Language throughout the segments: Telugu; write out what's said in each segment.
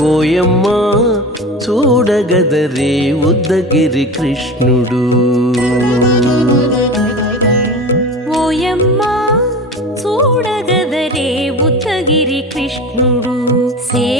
పోయమ్మా చూడగదరే ఉద్దగిరి కృష్ణుడు. ఓయమ్మా చూడగదరే ఉద్దగిరి కృష్ణుడు. సే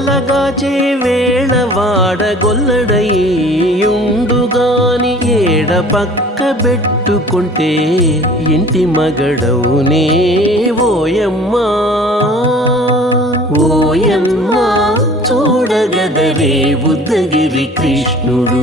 దూడలగాచే వేళ వాడగొల్లడయ్యుండుగాని ఏడ పక్క పెట్టుకుంటే ఇంటి మగడవునే ఓయమ్మా. ఓయమ్మా చూడగదరే బుద్ధగిరి కృష్ణుడు.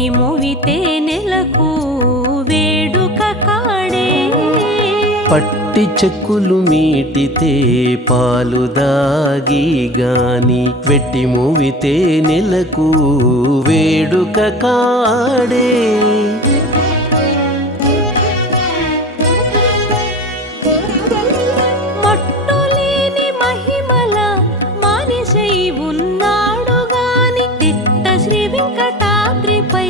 వెట్టి మోవితే నెలకు వేడుక కాడే. పట్టి చెక్కులు మీటితే పాలు దాగి గాని వెట్టి మూవితే నెలకు వేడుక కాడే. మట్టులేని మహిమల మానిసై ఉన్నాడు గాని తిట్ట శ్రీ వెంకటాద్రిపై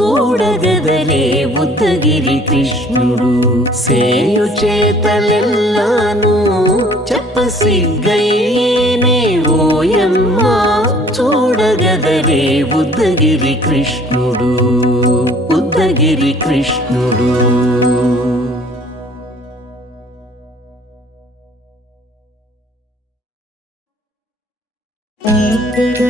చూడగదలే ఉత్తగిరి కృష్ణుడు. సేయు చేతలెల్లాను చెప్పసిగ్గయ్యేనే ఓయమ్మా. చూడగదలే ఉద్దగిరి కృష్ణుడు ఉద్దగిరి కృష్ణుడు. thank you